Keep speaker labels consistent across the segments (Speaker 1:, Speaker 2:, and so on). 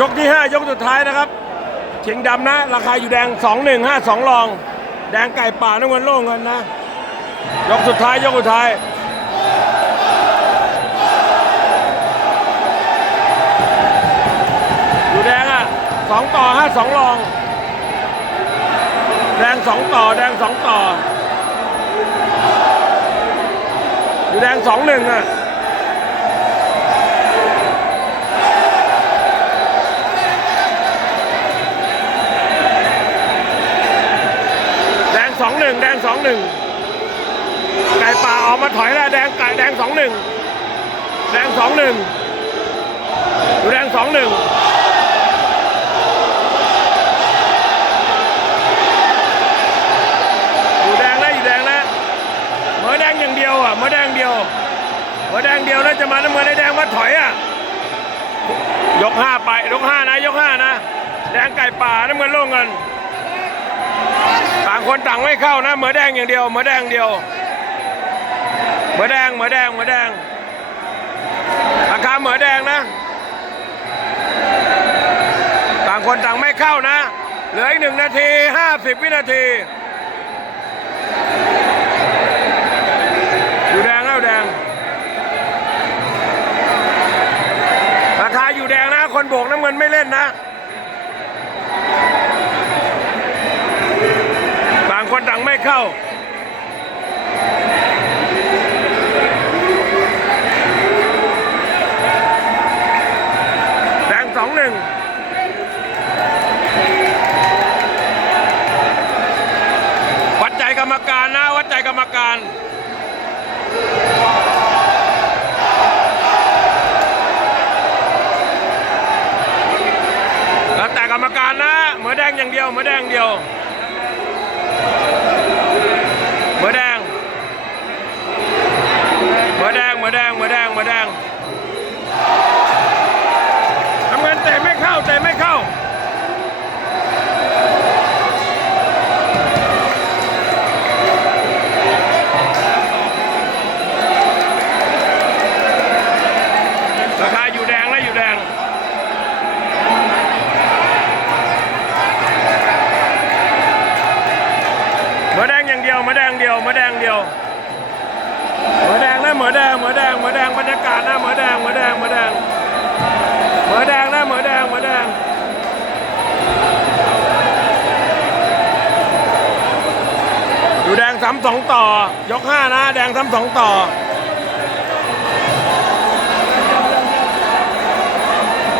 Speaker 1: ยกที่ 5 ยกสุดท้ายนะครับเชียงดำนะ ราคาอยู่แดง 2152รอง แดงไก่ป่าน้ำเงินโล่งเงินนะ ยกสุดท้ายยกสุดท้ายอยู่แดงอะสองต่อห้าสองรอง แดงสองต่อแดงสองต่อ อยู่แดงสองหนึ่งอะ นึ่งแดงสองหนึ่งไก่ป่าออกมาถอยแล้วแดงไก่แดงสองหนึ่งแดงสองหนึ่งอยู่แดงสองหนึ่งอยู่แดงแล้วอยู่แดงแล้วเมื่อแดงอย่างเดียวอะเมื่อแดงเดียวเมื่อแดงเดียวแล้วจะมาน้ำเงินไอ้แดงว่าถอยอะยกห้าไปยกห้านะยกห้านะ แดงไก่ป่าน้ำเงินโล่งเงิน ต่างคนต่างไม่เข้านะเหมือแดงอย่างเดียวเหมือแดงเดียวเหมือแดงเหมือแดงเหมือแดงราคาเหมือแดงนะ ต่างคนต่างไม่เข้านะ เหลืออีกหนึ่งนาทีห้าสิบวินาทีอยู่แดงแล้วแดงราคาอยู่แดงนะ คนโบกน้ำเงินไม่เล่นนะ ต่าง คนต่างไม่เข้า แดงสองหนึ่งวัดใจกรรมการนะ วัดใจกรรมการแล้วแต่กรรมการนะเหมือแดงอย่างเดียวเหมือแดงเดียว หมือแดงเหมือแดงเหมือแดงเหมือแดงเหมือแดงทำเงินเตะไม่เข้าเตะไม่เข้า ย่างเดียวเหมือแดงเดียวเหมือแดงเดียวเหมือแดงนะเหมือแดงเหมือแดงเหมือแดงบรรยากาศนะเหมือแดงเหมือแดงเหมือแดงเหมือแดงนะเหมือแดงเหมือแดงอยู่แดงซ้ำสองต่อ ยกห้านะแดงซ้ำสองต่อ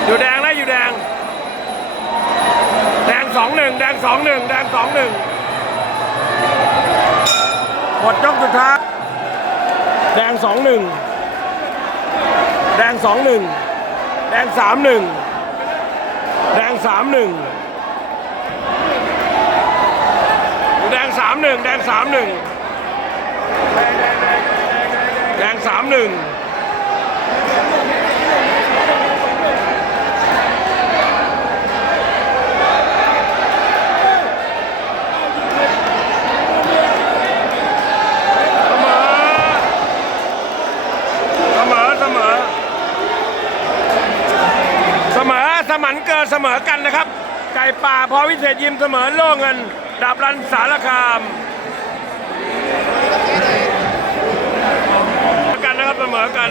Speaker 1: อยู่แดงนะอยู่แดง แดงสองหนึ่งแดงสองหนึ่งแดงสองหนึ่ง หมดยกสุดท้ายแดงสองหนึ่งแดงสองหนึ่งแดงสามหนึ่งแดงสามหนึ่งแดงสามหนึ่งแดงสามหนึ่งแดงสามหนึ่งเสมอเสมอเส มันเกินเสมอกันนะครับ ไก่ป่าพอวิเศษยิมเสมอโล่เงินดาบรันสารคามกันนะครับเสมอกัน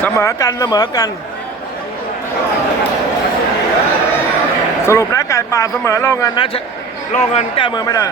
Speaker 1: เสมอกันเสมอกัน สรุปนะไก่ป่าเสมอโลงเงินนะเชโลงเงินแก้มือไม่ได้